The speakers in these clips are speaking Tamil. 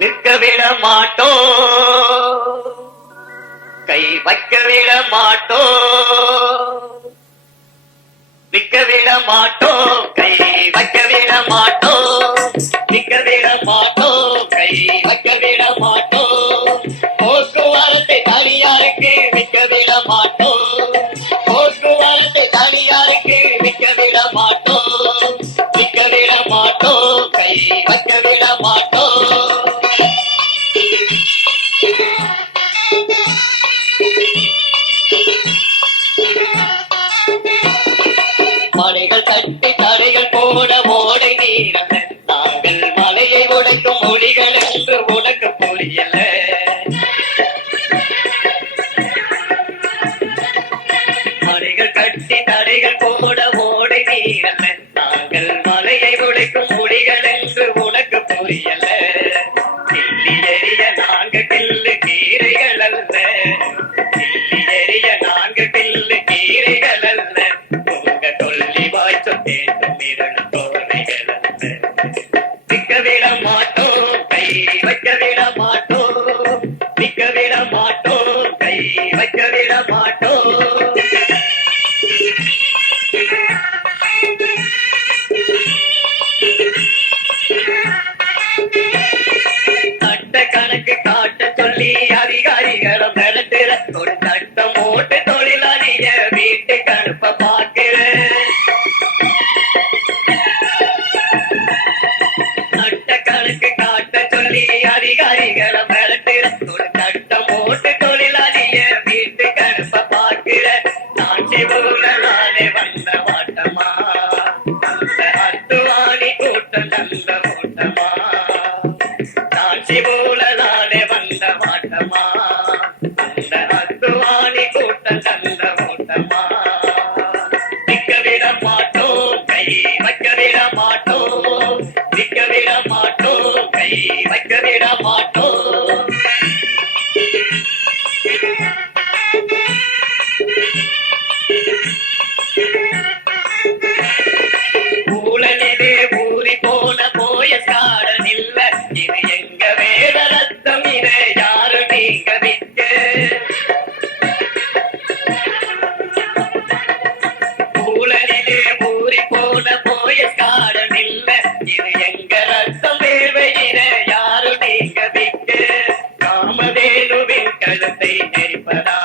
நிற்க விட மாட்டோம், கை வைக்க விட மாட்டோம், நிற்க விட மாட்டோம், கை வைக்க விட மாட்டோம், நிற்க விட மாட்டோம், கை வைக்க விட மாட்டோம், போக்குவரத்து தனியாருக்கு விற்க விட மாட்டோம், போக்குவரத்து தனியாருக்கு விற்க விட மாட்டோம், நிற்க விட மாட்டோம், கை வைக்க விட மாட்டோம். மலைகள் தட்டி தடைகள் போட ஓடை நீரல்ல, நாங்கள் மலையை உடைக்கும் மொழிகள் என்று உனக்கு புரியல. மலைகள் கட்டி தடைகள் போட ஓடை நீரல்ல, நாங்கள் மலையை உடைக்கும் மொழிகள் என்று உனக்கு புரியல. கிள்ளி எறிய நான்கு கிள்ளு கீரைகள் அல்ல, கிள்ளி எறிய நான்கு கிள்ளு கீரைகள் அல்ல, உங்க கொல்லி வாய்ச்ச தேடும் இரண்டு தோணைகள் அல்ல. நிற்க விட மாட்டோம், கை வைக்க விட மாட்டோம், நிற்க விட மாட்டோம், கை வைக்க விட மாட்டோம். கணக்கு காட்ட சொல்லி அதிகாரிகளை மிரட்டுற, ஒரு சட்டம் போட்டு தொழிலாளிய வீட்டுக்கு அனுப்ப பார்க்கிற. சட்ட கணக்கு காட்ட சொல்லி அதிகாரிகளை மிரட்டுற, ஒரு சட்டம் போட்டு தொழிலாளிய வீட்டுக்கு அனுப்ப பார்க்கிற. நாட்டி ஊழலானே வந்த வாட்டமா, நல்ல அத்துவாணி கூட்டம் நல்ல கூட்டமா, நாட்டி ஊழலானே வந்த வாட்டமா, அந்த அத்துவாணி கூட்டம் நல்ல கூட்டமா. நிற்க விட மாட்டோம், கை வைக்க விட மாட்டோம், நிற்க விட மாட்டோம், கை வைக்க விட மாட்டோம். ஊழலிலே ஊறி போன போய காடன் இல்ல, இது எங்க வேத ரத்தம், இதை யாரு நீங்க விற்க. ஊழலிலே ஊறி போன போய காடன் இல்ல, இது எங்க ரத்தம் வேர்வையில யாரு நீங்க விற்க. காமதேனுவின் கழுத்தை நெரிப்பதா,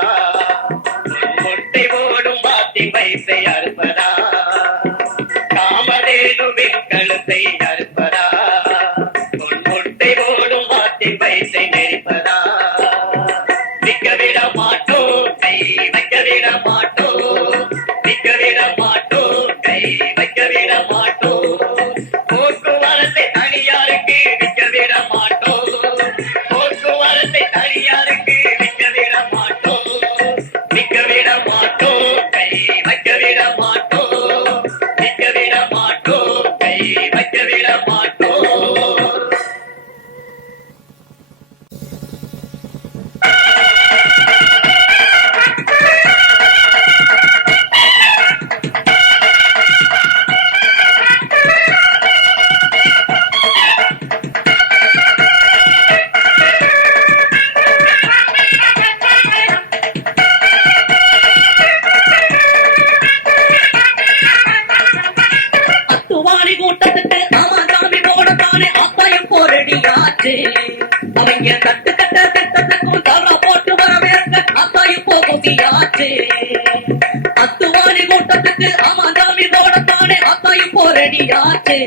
முட்டை ஓடும் பாத்தி வயசை அறுப்பதா, காமதேனுவின் கழுத்தை அறுப்பதா, முட்டை ஓடும் பாத்தி வயசை நெரிப்பதா. நிற்க விட மாட்டோம், கை வைக்க விட மாட்டோம், நிற்க விட மாட்டோம், கை வைக்க விட மாட்டோம். போக்குவரத்தை தனியாருக்கு விற்க விட மாட்டோம், போக்குவரத்தை தனியாருக்கு விற்க விட மாட்டோம், நிற்க விட மாட்டோம், கை வைக்க விட மாட்டோம், நிற்க விட மாட்டோம், கை வைக்க விட மாட்டோம். அத்துவாணி கூட்டத்துக்கு ஆமாசாமி போடத்தானே ஆத்தாயம் போரடியாச்சு. அவங்க கட்டு கட்ட திட்டத்துக்கும் தவறா போட்டு வரவேற்க ஆத்தாயம் போகுதியாச்சு. அத்துவாணி கூட்டத்துக்கு ஆமாசாமி போடத்தானே ஆத்தாயம் போரடியாச்சு.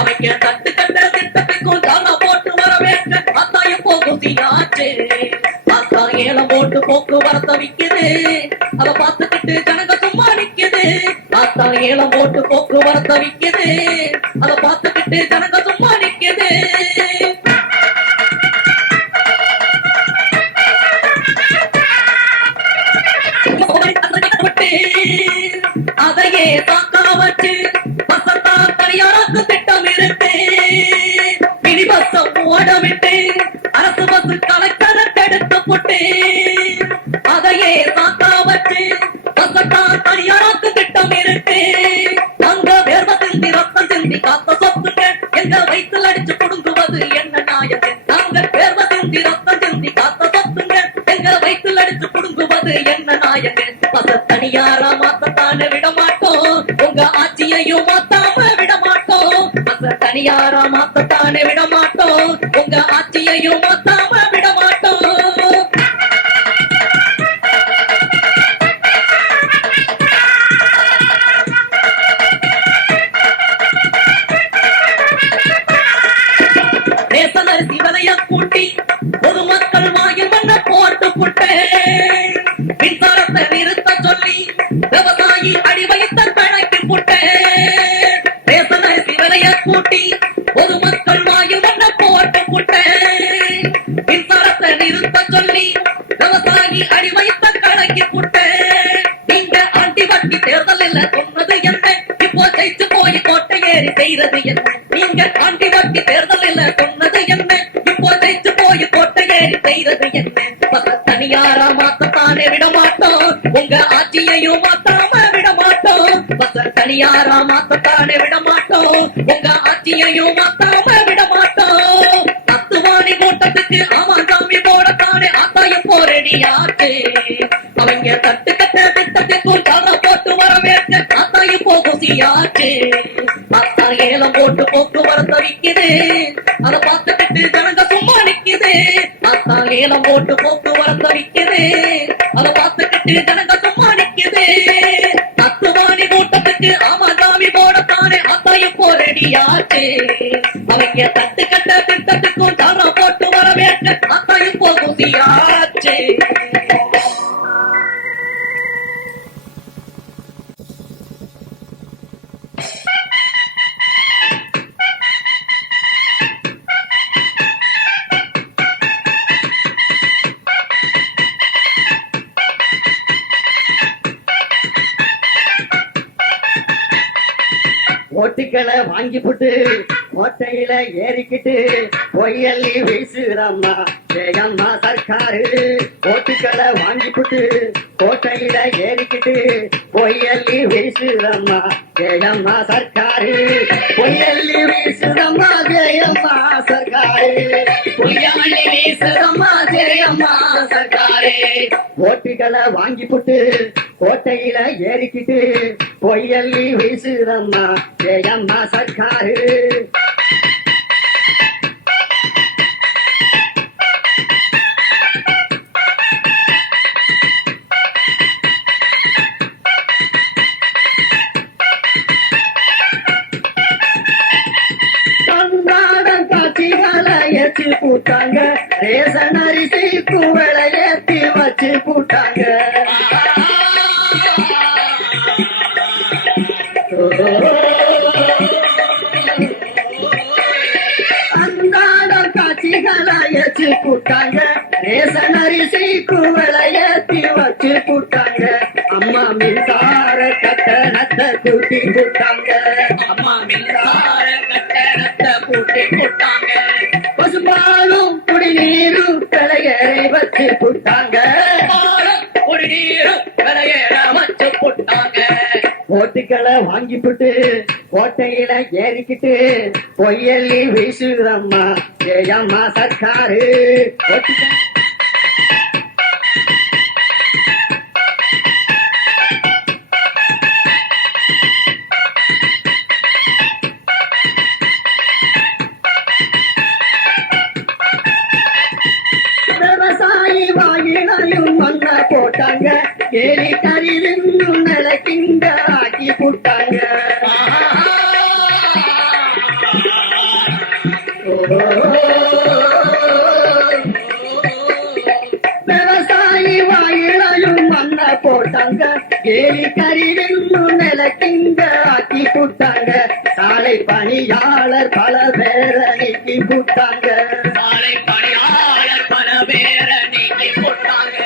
அவங்க கட்டு கட்ட திட்டத்துக்கும் தவறா போட்டு வரவேற்க ஆத்தாயம் போகுதியாச்சு. ஆத்தா ஏலம் போட்டு போக்குவரத்தை விக்குது, அதை பார்த்துக்கிட்டு ஜனங்க சும்மா நிக்குது. ஆத்தா ஏலம் போட்டு போக்குவரத்தை விக்குது, அதை பார்த்துக்கிட்டு ஜனங்க சும்மா நிக்குது. அதையே தாக்கா வச்சு பசத்தா தனியாராக்கு திட்டம் இருக்கு. மினி பஸ் ஆட விட்டு அரசு பஸ் கலெக்டரை தடுத்து போட்டு அதையே சாக்கா வச்சு பசத்தான் தனியாராக்கு திட்டம் இருக்கு. அங்க வேர்வை சிந்தி ரத்தம் சிந்தி காத்த சொத்துங்க எங்க வயிற்றுல அடிச்சு கொடுங்குவது என்ன நாயங்க. நாங்க வேர்வை சிந்தி ரத்தம் சிந்தி காத்த சொத்துங்க எங்க வயிற்றுல அடிச்சு கொடுங்குவது என்ன நாயங்க. பச தனியாரா மாத்தத்தானே விட மாட்டோம், உங்க ஆட்சியையும் மாத்தாம விட மாட்டோம். பச தனியாரா மாத்தத்தானே விட மாட்டோம், உங்க ஆட்சியையும் மாத்தாம விட மாட்டோம். ரேசனரிசி விலைய கூட்டி பொதுமக்கள் வாயில் மண்ண போட்டு புட்டேன். மின்சாரத்தை நிறுத்த சொல்லி விவசாயி அடி வைத்த கணக்கு புட்டேன். ரேசனரிசி விலைய கூட்டி பொதுமக்கள் வாயில் மண்ண போட்டு புட்டேன். மின்சாரத்தை நிறுத்த சொல்லி விவசாயி அடி வைத்த கணக்கு புட்டேன். நீங்க ஆண்டி வட்டி தேர்தல் இல்ல சொன்னது என்ன, இப்போ ஜெயிச்சு போய் கோட்டை ஏறி செய்யறது என்ன. நீங்க ஆண்டி வட்டி தேர்தல் இல்ல சொன்னது என்ன, இப்போ ஜெயிச்சு போய் கோட்டை ஏறி செய்யறது என்ன. தனியாரா மாத்தத்தானே விட மாட்டோம், உங்க ஆட்சியையும் மாத்தாம விட மாட்டோம். தனியாரா மாத்தத்தானே விட மாட்டோம், உங்க ஆட்சியையும் மாத்தாம விட மாட்டோம். தத்துவாணி கூட்டத்துக்கு ஆமாஞ்சாமி போடத்தானே ஆத்தாயம் போரடியாச்சு. அவங்க தட்டு கட்ட திட்டத்திற்கும் தலை போட்டு வரவேற்க ஆத்தாயம் போகுசியாச்சு. ஆத்தா ஏலம் போட்டு போக்குவரத்து விக்குது, அதை பார்த்துக்கிட்டு ஜனங்க சும்மா நிக்குது. ஆத்தா ஏலம் போட்டு போக்குவரத்து விக்குது, அதை பார்த்துக்கிட்டு ஜனங்க சும்மா நிக்குது. தத்துவாணி கூட்டத்துக்கு ஆமாஞ்சாமி போடத்தானே ஆத்தாயம் போரடியாச்சு. அவங்க தட்டு கட்ட திட்டத்துக்கும் தலை போட்டு வரவேற்க ஆத்தாயம் போகுசியாச்சு. ஓட்டுக்களை வாங்கி போட்டு கோட்டையில ஏறிக்கிட்டு பொய்யல்லி வீசுறம்மா ஜெயம்மா சர்க்காரு. ஓட்டுக்களை வாங்கி போட்டு கோட்டையில ஏறிக்கிட்டு பொய்யல்லி வீசுறம்மா ஜெயம்மா சர்க்காரு. பொய்யல்லி வீசுறம்மா ஜெயம்மா சர்க்காரு. பொய்யல்லி வீசுறம்மா ஜெயம்மா சர்க்காரு. ஓட்டுக்களை வாங்கி போட்டு கோட்டையில ஏறிக்கிட்டு பொய்யல்லி வீசுறம்மா ஜெயம்மா சர்க்காரு. கந்தாடம் காட்சிகளை ஏற்றி போட்டாங்க, ரேசன் அரிசி குவளை ஏற்றி வச்சு போட்டாங்க. அந்தாடம் காட்சிகளை ஏற்றி போட்டாங்க, ரேசன் அரிசி குவளை ஏற்றி வச்சு போட்டாங்க. அம்மா மின்சார கட்டணத்தை கூட்டி போட்டாங்க. அம்மா மின்சார கட்டணத்தை கூட்டி போட்டாங்க. பசுபாலும் குடிநீரும் விலையேறி வச்சு போட்டாங்க. குடிநீரும் விலையேற வச்சு போட்டாங்க. ஓட்டுக்களை வாங்கி போட்டு கோட்டையில ஏறிக்கிட்டு பொய்யல்லி வீசுறம்மா ஜெயம்மா சர்க்காரு. விவசாயி வாயிலையும் மண்ண போட்டாங்க, ஏறி கரிதும் நிலைக்கின்ற ஆக்கி போட்டாங்க. விவசாயி வாயிலையும் மண்ண போட்டாங்க, ஏறி கரிதும் நிலைக்கின்ற ஆக்கி போட்டாங்க. சாலை பணியாளர் பல பேர நீக்கி போட்டாங்க. சாலை பணியாளர் பல பேர நீக்கி போட்டாங்க.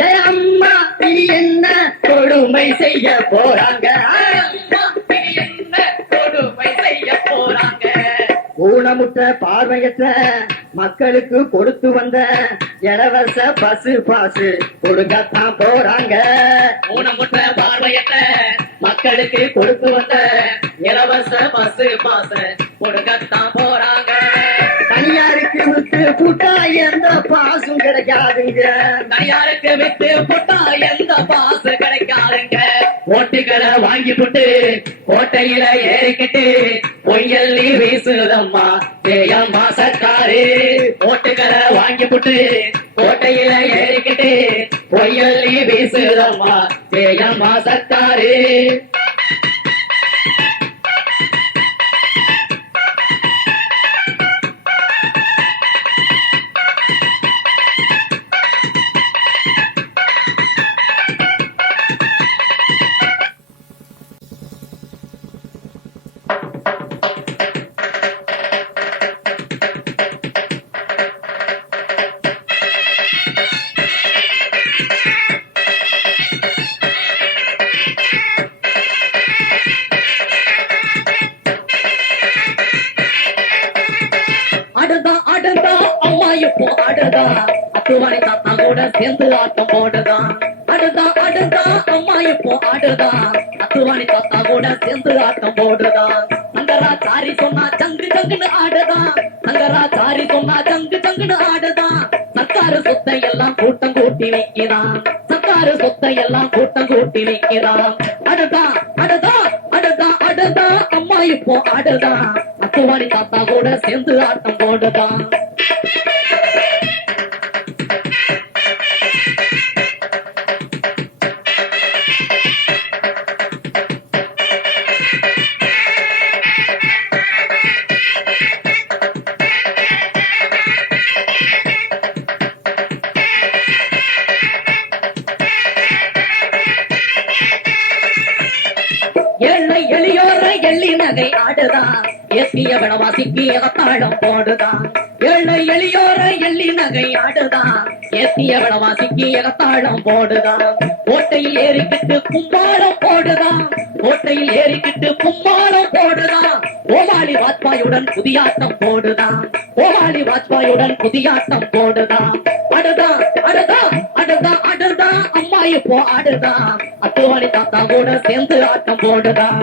ஜெயம்மா இனி என்ன கொடுமை செய்ய போறாங்க, என்ன கொடுமை செய்ய போறாங்க. ஊனமுற்ற பார்வையற்ற மக்களுக்கு கொடுத்து வந்த இலவச பஸ் பாசு கொடுக்கத்தான் போறாங்க. ஊனமுற்ற பார்வையற்ற மக்களுக்கு கொடுத்து வந்த இலவச பஸ் பாச கொடுக்கத்தான் போறாங்க. தனியாருக்கு விட்டு புட்டா எந்த பாசும் கிடைக்காதுங்க. தனியாருக்கு விட்டு புட்டா எந்த பாசு கிடைக்காதுங்க. ஓட்டுகளை வாங்கி போட்டு கோட்டையில ஏறிக்கிட்டு பொய்யல் நீ வீசுதம்மா ஏயம்மா சர்க்காரு. ஓட்டுகளை வாங்கி போட்டு கோட்டையில ஏறிக்கிட்டு பொய்யல் நீ வீசுதம்மா ஏயம்மா சர்க்காரு. அத்துவாரி தாத்தா கூட சேர்ந்து ஆட்டம் போடுதான். அடுதா அம்மா இப்போ ஆடுதான். அத்துவாரி தாத்தா கூட சேர்ந்து ஆட்டம் போடுதான். சங்கரா சாரி சொன்னா ஜங்கு ஜங்குன்னு ஆடுதான். சங்கரா சாரி சொன்னா ஜங்கு ஜங்குன்னு ஆடுதான். சர்க்காரு சொத்தை எல்லாம் கூட்டம் கூட்டி வைக்கிறான். சர்க்காரு சொத்தை எல்லாம் கூட்டம் கூட்டி வைக்கிறான். அடுதா அம்மா இப்போ ஆடுதான். அத்துவாரி தாத்தா கூட சேர்ந்து ஆட்டம் போடுதான். ஆடுதான் ஏசிய வனவாசிக்கு எகத்தாழம் போடுதான். ஏழை எளியோர எள்ளி நகை ஆடுதான் ஏசிய வனவாசிக்கு எகத்தாழம் போடுதான். கோட்டையில் ஏறிக்கிட்டு கும்பாலம் போடுதான். கோட்டையில் ஏறிக்கிட்டு கும்பாலம் போடுதான். கோமாளி வாஜ்பாயுடன் புதியாட்டம் போடுதான். கோமாளி வாஜ்பாயுடன் புதியாட்டம் போடுதான். அடுதான் அம்மா இப்போ ஆடுதான். அத்துவாரி தாத்தா கூட சேர்ந்து ஆட்டம் போடுதான்.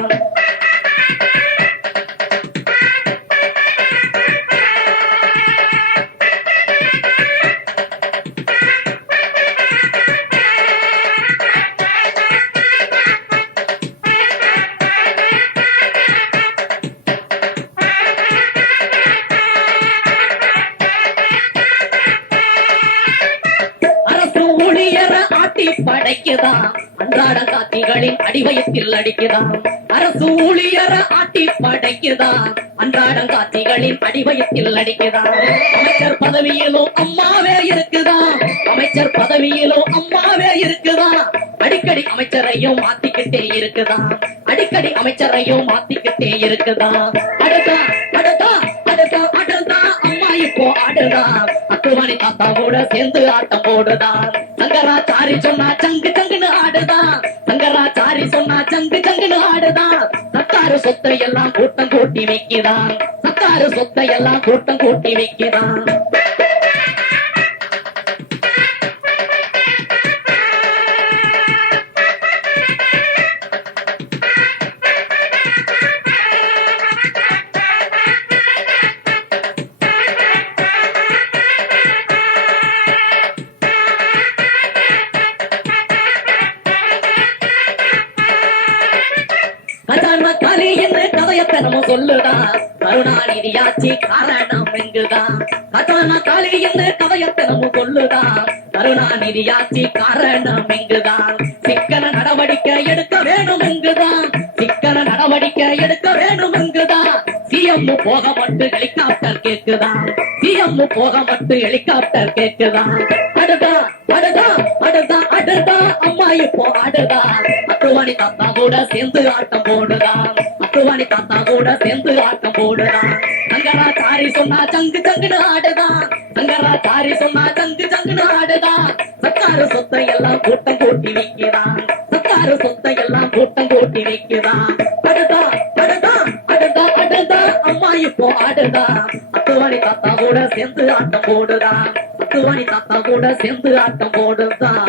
படைக்குதான் அன்றாட காத்திகளின் அடிவயத்தில் அடிக்குதான். அரசு ஊழியர ஆட்டி படைக்குதான் அன்றாட காத்திகளின் அடிவயத்தில் அடிக்குதான். அமைச்சர் பதவியிலும் அம்மாவே இருக்குதான். அமைச்சர் பதவியிலும் அம்மாவே இருக்குதான். அடிக்கடி அமைச்சரையும் மாத்திக்கிட்டே இருக்குதான். அடிக்கடி அமைச்சரையும் மாத்திக்கிட்டே இருக்குதான். அடுதான் அம்மா இப்போ ஆடுதான். அத்துவாரி தாத்தா கூட சேர்ந்து ஆட்டம் போடுதான். சங்கரா சாரி சொன்னா ஜங்கு ஜங்குன்னு ஆடுதான். சங்கரா சாரி சொன்னா ஜங்கு ஜங்குன்னு ஆடுதான். சர்க்காரு சொத்தை எல்லாம் கூட்டம் கூட்டி வைக்கிறான். சர்க்காரு சொத்தை எல்லாம் கூட்டம் கூட்டி வைக்கிறான். சொல்லுதான் கருணாநிதியாச்சி காரணம் எங்குதான். கதானா காளி என்று கதையத்தனமும் சொல்லுதான் கருணாநிதியாச்சி காரணம் எங்குதான். சிக்கன நடவடிக்கை எடுக்க வேணும் எங்குதான். சிக்கன நடவடிக்கை எடுக்க வேணும் எங்குதான். சிஎம் போக மட்டும் ஹெலிகாப்டர் கேக்குதான். சிஎம் போக மட்டும் ஹெலிகாப்டர் கேக்குதான். அடுதான் அம்மா இப்போ ஆடுதான். அத்துவாரி தாத்தா கூட சேர்ந்து ஆட்டம் போடுதான். அத்துவாரி தாத்தா கூட சேர்ந்து ஆட்டம் போடுதான். சங்கரா சாரி சொன்னா ஜங்கு ஜங்குன்னு ஆடுதான். சங்கரா சாரி சொன்னா ஜங்கு ஜங்குன்னு ஆடுதான். சர்க்காரு சொத்தை எல்லாம் கூட்டம் கூட்டி வைக்கிறான். சர்க்காரு சொத்தை எல்லாம் கூட்டம் கூட்டி வைக்கிறான். அடுதான் அம்மா இப்போ ஆடுதான் அத்துவாணி தாத்தா கூட சேர்ந்து ஆட்டம் போடுதான் அத்துவாணி தாத்தா கூட சேர்ந்து ஆட்டம் போடுதான்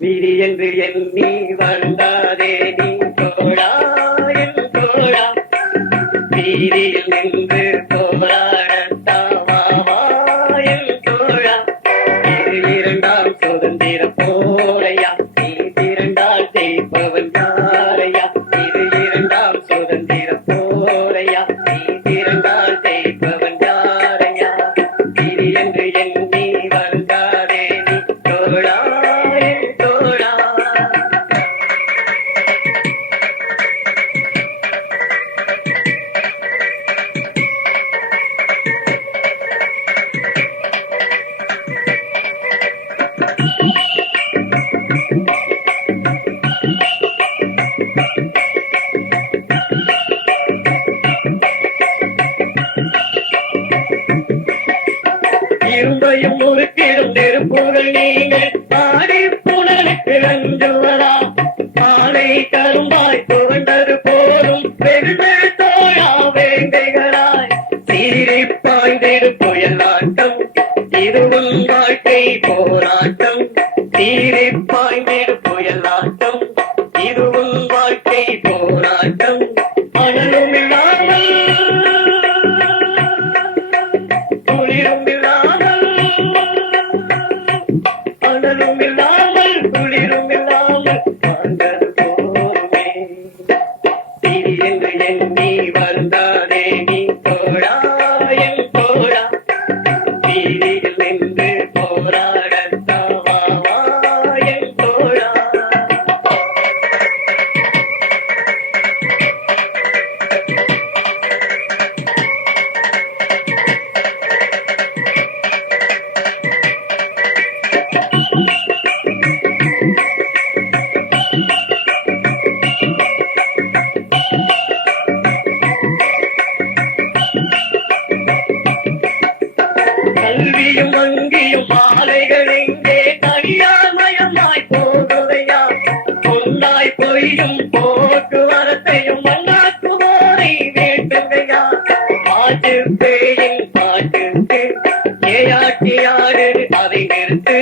விதி என்று எண்ணி வந்தாதே நீ தோழா என் தோழா வீதியில் நின்று போராடத்தாவா என் தோழா இது இரண்டாம் சுதந்திர போரையா நீ திரண்டால் ஜெயிப்பவன் யாரையா இது இரண்டாம் சுதந்திர போரையா நீ திரண்டால் ஜெயிப்பவன் யாரையா விதி என்று எண்ணி வந்தாதே நீ தோழா இரும்பையும் முறுக்கிடும் நெருப்புகள் நீங்கள் ஆடி புனலுக்கு அஞ்சுவதா ஆலை கரும்பாய் புகழ்ந்தது போலும் பெருமை தோழா வேங்கைகளாய் சீறி பாய்ந்திடு புயலாட்டம் இதுவும் வாழ்க்கை போராட்டம் சீறி பாய்ந்திடு புயலாட்டம் இதுவும் வாழ்க்கை போராட்டம் அனலும் இல்லாமல் குளிரும் இல்லாமல் அனலும் இல்லாமல் குளிரும் இல்லாமல் வாழ்ந்தது போமே திரி என்று எண்ணி வந்தாதே நீ தோழா என் தோழா வீதியில் நின்று போராடத்தாவா என் தோழா கல்வியும் வங்கியும் மாலைகள் எங்கே தனியார்மயமாய் போகுதையா பொன்னாய் பொய்யும் போக்குவரத்தையும் மண்ணாக்குவோரை வேண்டுகையா பாட்டு பேயின் பாட்டுக்கு ஏயாட்டி ஆடு அதை நிறுத்து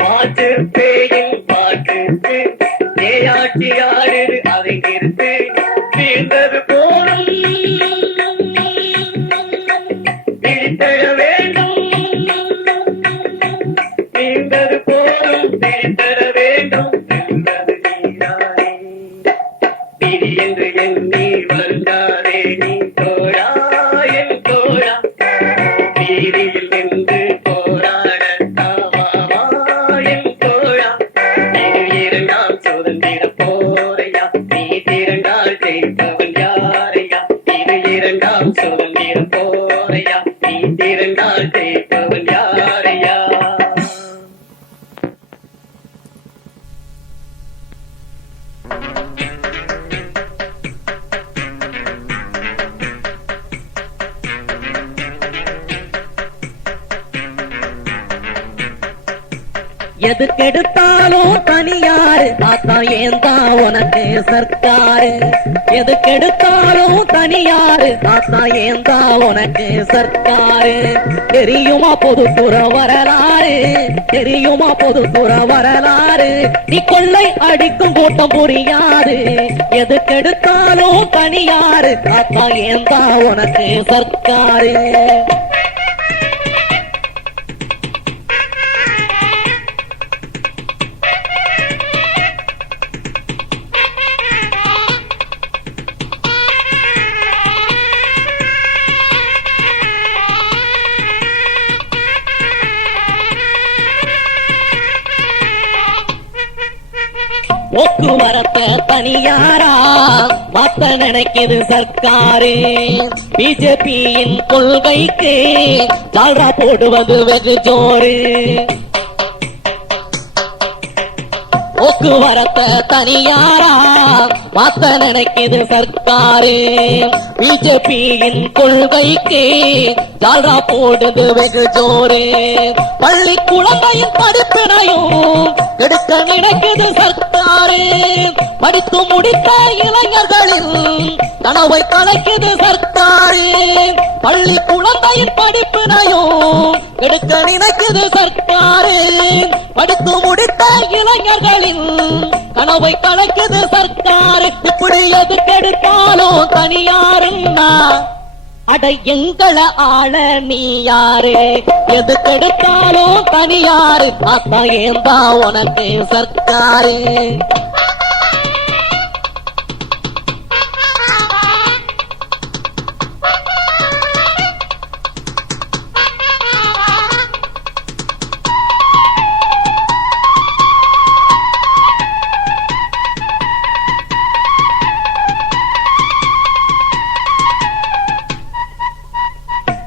பாட்டு பேயின் பாட்டுக்கு ஏயாட்டி ஆடு அதை நிறுத்து வீழ்ந்தது போலும் விழித்தெழ வேண்டும் நீண்டது போலும் விழித்தெழ வேண்டும் என்பது நீதானே விதி என்று எண்ணி வந்தாரே நீ தோழா என் தோழா வீதியில் நின்று போராடத்தாவா என் தோழா இது இரண்டாம் சுதந்திர போரையா நீ திரண்டால் ஜெயிப்பவன் யாரையா இது இரண்டாம் சுதந்திர போரையா நீ திரண்டால் ஜெயிப்பவன் யாரையா எதுக்கெடுத்தாலும் தனியாரு தாத்தா ஏந்தா உனக்கு சர்க்காரு எதுக்கெடுத்தாலும் தனியாரு தாத்தா ஏந்தா உனக்கு சர்க்காரு தெரியுமா பொதுப்புற வரலாறு தெரியுமா பொதுப்புற வரலாறு நீ கொள்ளை அடிக்கும் கூட்டம் புரியாது எதுக்கெடுத்தாலும் தனியாரு தாத்தா ஏந்தா உனக்கு சர்க்காரு போக்குவரத்த தனியாரா மாத்த நினைக்குது சர்க்காரு பிஜேபியின் கொள்கைக்கு ஜால்ரா போடுவது வெகு ஜோறு போக்குவரத்தை தனியாரா மாத்த நினைக்குது சர்க்காரு. பிஜேபியின் கொள்கைக்கு ஜால்ரா போடுது வெகு ஜோரு. பள்ளி குழந்தையின் படிப்பினையும் எடுக்க நினைக்குது சர்க்காரு. படித்து முடித்த இளைஞர்களின் கனவை கலைக்குது சர்க்காரு. பள்ளி குழந்தையின் படிப்பினையும் எடுக்க நினைக்குது சர்க்காரு. படித்து முடித்த இளைஞர்களின் கனவை கலைக்குது சர்க்காரு. இப்படி எது கெடுத்தாலும் தனியாருன்னா அட எங்கள ஆள நீ யாரு? எது கெடுத்தாலும் தனியாரு அப்ப ஏந்தா உனக்கு சர்க்காரு.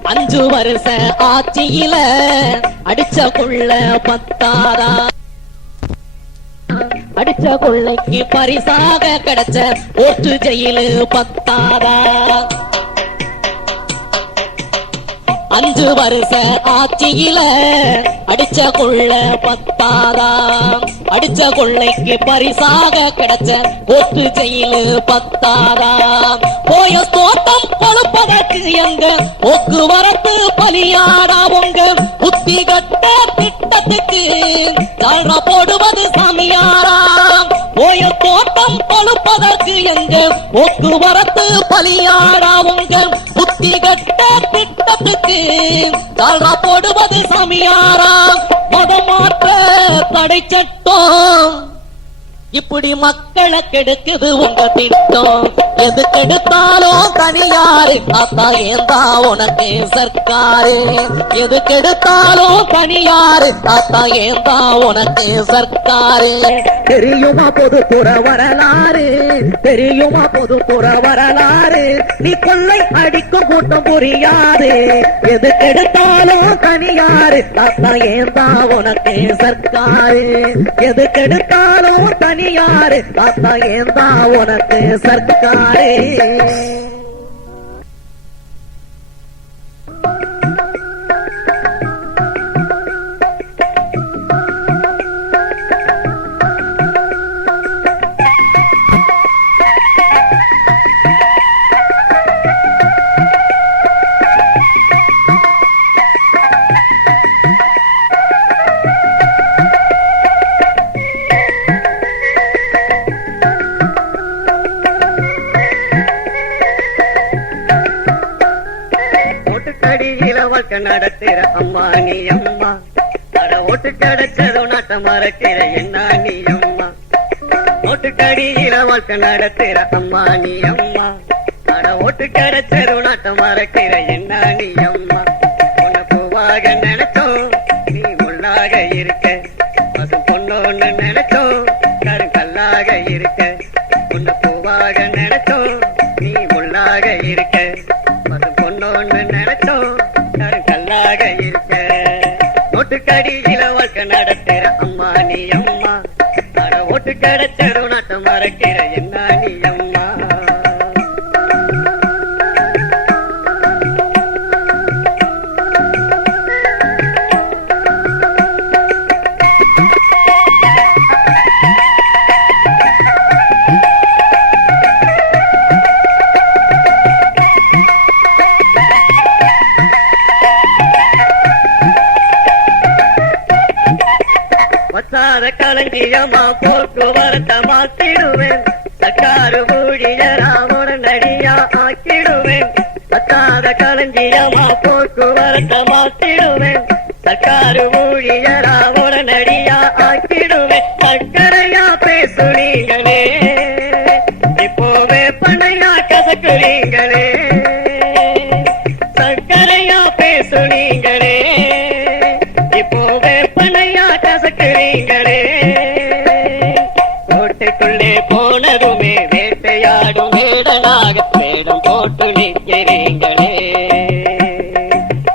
அஞ்சு வருஷ ஆட்சியில அடிச்ச கொள்ள பத்தாதா? அடிச்ச கொள்ளைக்கு பரிசாக கிடைச்ச ஓட்டு ஜெயிலு பத்தாதா? அஞ்சு வருஷ ஆட்சியில அடிச்ச கொள்ள பத்தாதா? அடிச்ச கொள்ளைக்கு பரிசாக கிடைச்ச ஓட்டு ஜெயிலு பத்தாதா? போய தோட்டம் கொழுப்பதற்கு எங்க போக்குவரத்து பலியாடா? உங்க புத்தி கட்ட திட்டத்துக்கு ஜால்ரா போடுவது சாமியாரா? போய தோட்டம் கொழுப்பதற்கு எங்க போக்குவரத்து பலியாடா? உங்க புத்தி கட்ட திட்டத்துக்கு ஜால்ரா போடுவது சாமியாரா? மதமாற்ற தடை சட்டம் இப்படி மக்களை கெடுக்குது உங்க திட்டம். எது கெடுத்தாலும் தனியாரு தாத்தா ஏந்தா உனக்கு சர்க்காரு. எது கெடுத்தாலும் தனியாரு தாத்தா ஏந்தா உனக்கு சர்க்காரு. தெரியுமா பொதுப்புற வரலாறு? தெரியுமா பொதுப்புற வரலாறு? நீ கொள்ளை அடிக்கும் கூட்டம் புரியாது. எது கெடுத்தாலும் தனியாரு தாத்தா ஏந்தா உனக்கு சர்க்காரு. எது கெடுத்தாலும் தனியாரு தாத்தா ஏந்தா உனக்கு சர்க்காரு. நடத்துற அம்மா நீ அம்மா, அட ஓட்டு கிடைச்சதும் நாட்ட மறக்கிற என்ன நீ அம்மா. ஓட்டுக்கடியில வாழ்க்கை நடத்துற அம்மா நீ அம்மா, அட ஓட்டு கிடைச்சதும் நாட்ட மறக்கிற என்ன நீ அம்மா. உன்னை பூவாக நினைச்சோம் நீ முள்ளாக இருக்க, பசு பொண்ணோன்னு நினைச்சோம் கருங்கல்லாக இருக்க. உன்னை பூவாக நினைச்சோம் நீ முள்ளாக இருக்க, பசு பொண்ணோன்னு நினைச்சோம் கருங்கல்லாக இருக்க. ஓட்டுக்கடியில வாழ்க்கை நடத்துற அம்மா நீ அம்மா, அட ஓட்டு கிடைச்சதும் நாட்ட மறக்கிற என்ன நீ அம்மா. பத்தாத களஞ்சியமா போக்குவரத்தை மாத்திடுவேன், சர்க்காரு ஊழியரா உடனடியா ஆக்கிடுவேன். பத்தாத களஞ்சியமா போக்குவரத்தை மாத்திடுவேன், சர்க்காரு ஊழியரா உடனடியா ஆக்கிடுவேன். சர்க்கரையா பேசுறீங்களே இப்போவே பணையா கசக்குறீங்களே, சர்க்கரையா பேசுறீங்களே இப்போவே பணையா கசக்குறீங்களே. கோட்டைக்குள்ளே போனதுமே வேட்டையாடும் வேடனாக வேடம் போட்டு நிற்கிறீங்களே.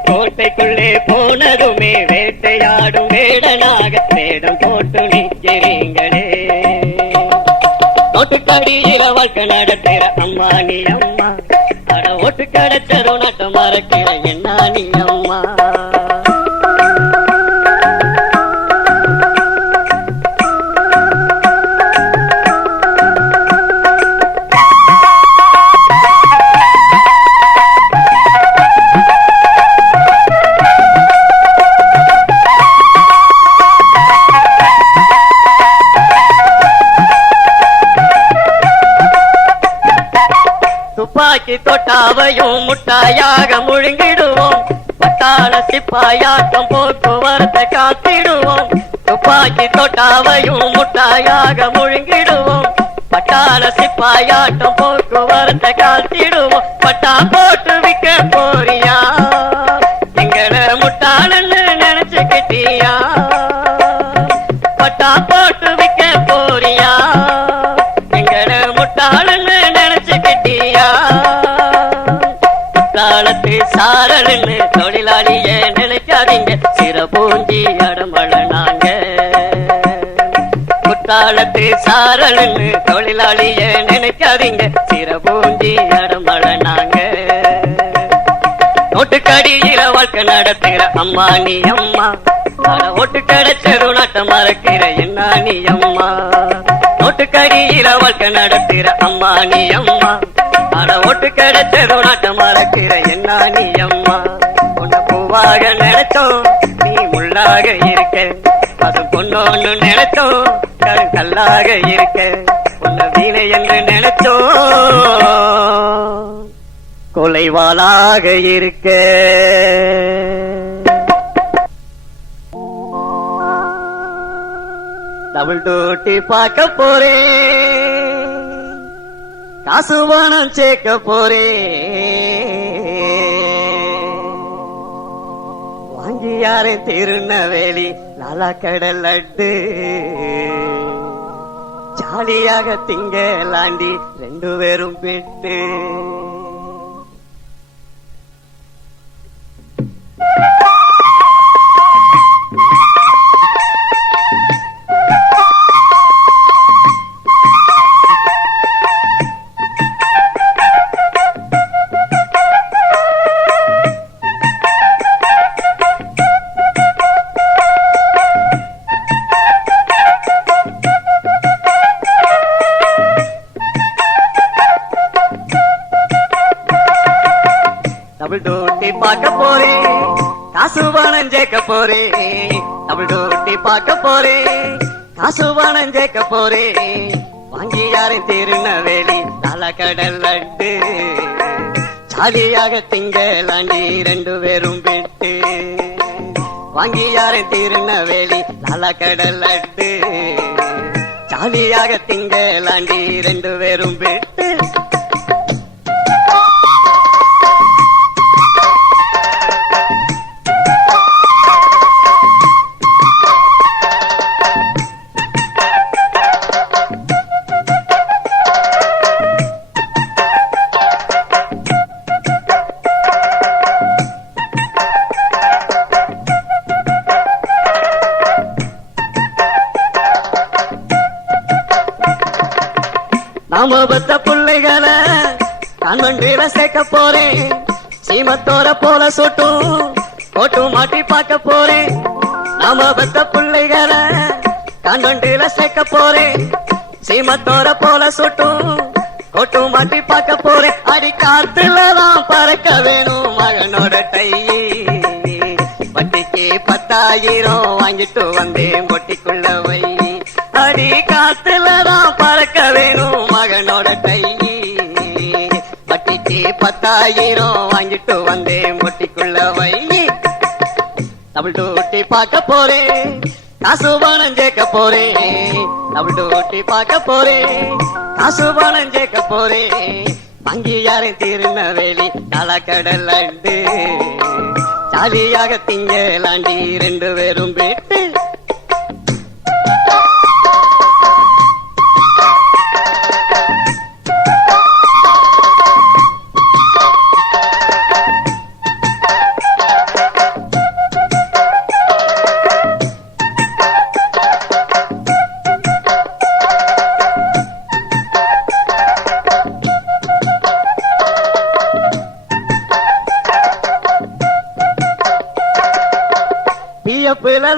கோட்டைக்குள்ளே போனதுமே வேட்டையாடும் வேடனாக வேடம் போட்டு நிற்கிறீங்களே. நோட்டுக்கடியில வாழ்க்கை நடத்துற அம்மா நீ அம்மா அட ஓட்டு கிடைச்சதும் நட்ட மறக்கிற என்ன நீ அம்மா துப்பாக்கி தொட்டாவையும் முட்டாயாக முழுங்கிடுவோம் பட்டாள சிப்பாயாட்டம் போக்குவரத்தை காத்திடுவோம் துப்பாக்கி தொட்டாவையும் முட்டாயாக முழுங்கிடுவோம் பட்டாள சிப்பாயாட்டம் போக்குவரத்தை காத்திடுவோம் பட்டா போட்டு விற்க போறியா எங்களை முட்டாளன்னு நினைச்சுக்கிட்டியா பட்டா போட்டு விற்க போறியா எங்களை முட்டாளன்னு நினைச்சுக்கிட்டியா குற்றாலத்து சாரல்னு தொழிலாளிய நினைக்காதீங்க சிறபூஞ்சி அடமழ நாங்க குற்றாலத்து சாரல்னு தொழிலாளிய நினைக்காதீங்க சிறபூஞ்சி அடமழ நாங்க நோட்டுக்கடியில வாழ்க்கை நடத்துகிற அம்மா நீ அம்மா அட ஓட்டு கிடைச்சதும் நாட்ட மறக்கிற என்ன நீ அம்மா நோட்டுக்கடியில வாழ்க்கை நடத்துகிற அம்மா நீ அம்மா அட ஓட்டு கிடைச்சதும் நாட்ட மறக்கிற என்ன நீ அம்மா உன்னை பூவாக நினைச்சோம் நீ முள்ளாக இருக்க அது பொண்ணொன்னு நினைச்சோம் கல்லாக இருக்க உன்னை வீணை என்று நினைச்சோம் கொலைவாளாக இருக்க டபுள் டூட்டி பார்க்க போறேன் காசு பணம் சேர்க்க போறேன் வாங்கி யாரே திருநெல்வேலி லாலா கடல் லட்டு ஜாலியாக திங்கலாண்டி 2 பேரும் பெட்டு டபுள் டூட்டி பார்க்க போறேன் காசு பணம் சேர்க்க போறேன் டபுள் டூட்டி பார்க்க போறேன் காசு பணம் சேர்க்க போறேன் வாங்கி யாரும் திருநெல்வேலி லாலா கடல் லட்டு ஜாலியாக திங்கலாண்டி 2 பேரும் பெட்டு வாங்கி யாரும் திருநெல்வேலி லாலா கடல் லட்டு ஜாலியாக திங்கலாண்டி 2 பேரும் பெட்டு நாம பத்த பிள்ளைகளை கான்வென்ட்ல சேர்க்க போறேன் சீமத்தோர போல சொட்டும் கோட்டு மாட்டி பார்க்க போறேன் நாம பத்த பிள்ளைகளை கான்வென்ட்ல சேர்க்க போறேன் சீமத்தோர போல சொட்டும் கோட்டு மாட்டி பார்க்க போறேன் அடி காத்துலதான் பறக்க வேணும் மகனோட டை வட்டிக்கு 10,000 வாங்கிட்டு வந்தேன் பொட்டிக்குள்ள வை அடி காத்துலதான் பறக்க வேணும் மகனோட டை வட்டிக்கு 10,000 வாங்கிட்டு வந்தேன் பொட்டிக்குள்ள வை டபுள் டூட்டி பார்க்க போறேன் காசு பணம் சேர்க்க போறேன் டபுள் டூட்டி பார்க்க போறேன் காசு பணம் சேர்க்க போறேன் வாங்கி யாரும் திருநெல்வேலி லாலா கடல் லட்டு ஜாலியாக திங்கலாண்டி 2 பேரும் பெட்டு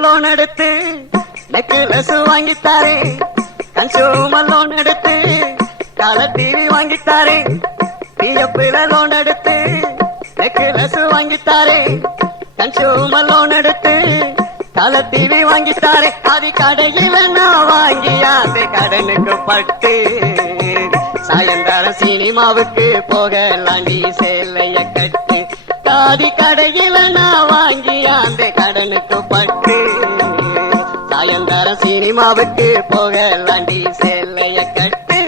லோன் எடுத்து நெக்லஸ் வாங்கித்தாரே, கன்சூமர் லோன் எடுத்து கலர் டிவி வாங்கித்தாரே, பிஎஃப்ல லோன் எடுத்து நெக்லஸ் வாங்கித்தாரே, கன்சூமர் லோன் எடுத்து கலர் டிவி வாங்கித்தாரே. அது கடையில் நான் வாங்கியாதே கடனுக்கு பட்டு சாயந்தரம் சினிமாவுக்கு போகலாண்டி சேலைய கட்டு. காதி கடையில நான் வாங்கியாந்தே கடனுக்கு பட்டு சாயந்தரம் சினிமாவுக்கு போகலாண்டி சேலைய கட்டு.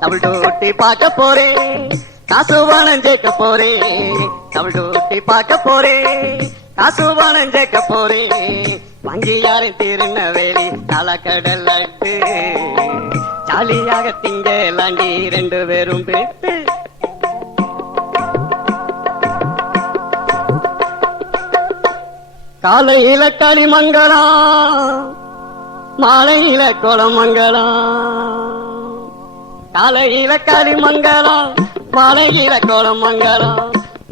டபுள் டூட்டி பார்க்க போறேன், காசு பணம் சேர்க்க போறேன், டபுள் டூட்டி பார்க்க போறேன், காசு பணம் சேர்க்க போறேன். வங்கியாரின் திருநெல்வேலி தலக்கடல் லட்டு ஜாலியாக திங்கலாண்டி 2 பேரும் பெட்டு. காலையில களிமங்கலம், மாலையில குளமங்கலம், காலையில களிமங்கலம், மாலையில குளமங்கலம்.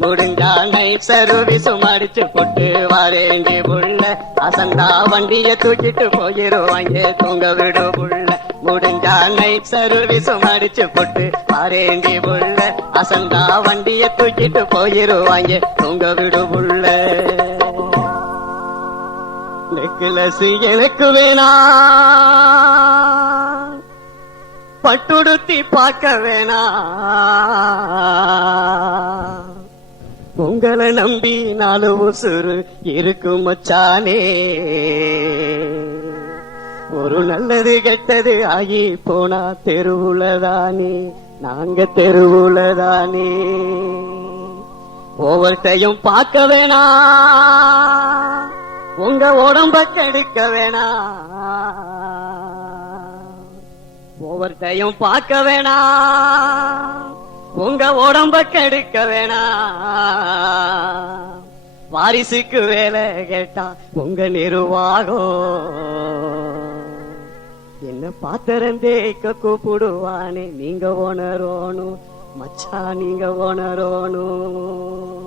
முடிஞ்சா நைட் சர்வீஸ் அடிச்சு போட்டு வரேண்டி புள்ள, அசந்தா வண்டிய தூக்கிட்டு போயிருவாங்க தூங்க விடு புள்ள. முடிஞ்சா நைட் சர்வீஸ் அடிச்சு போட்டு வரேண்டி புள்ள, அசந்தா வண்டிய தூக்கிட்டு போயிருவாங்க தூங்க விடு புள்ள. நெக்லஸ் எனக்கு வேணா, பட்டுடுத்தி பார்க்க வேணா, உங்களை நம்பி 4 உசுறு இருக்கும் மச்சானே. ஒரு நல்லது கெட்டது ஆகி போனா தெருவுலதானே, நாங்க தெருவுலதானே. ஒவ்வொருத்தையும் பார்க்க வேணா, உங்க உடம்ப கெடுக்க வேணா, ஒவ்வொருத்தையும் பார்க்க வேணா, உங்க உடம்ப கெடுக்க வேணா. வாரிசுக்கு வேலை கேட்டா உங்க நிர்வாகம் என்ன பாத்திரம் தேய்க்க கூப்பிடுவானே, நீங்க உணரணும் மச்சா, நீங்க உணரணும்.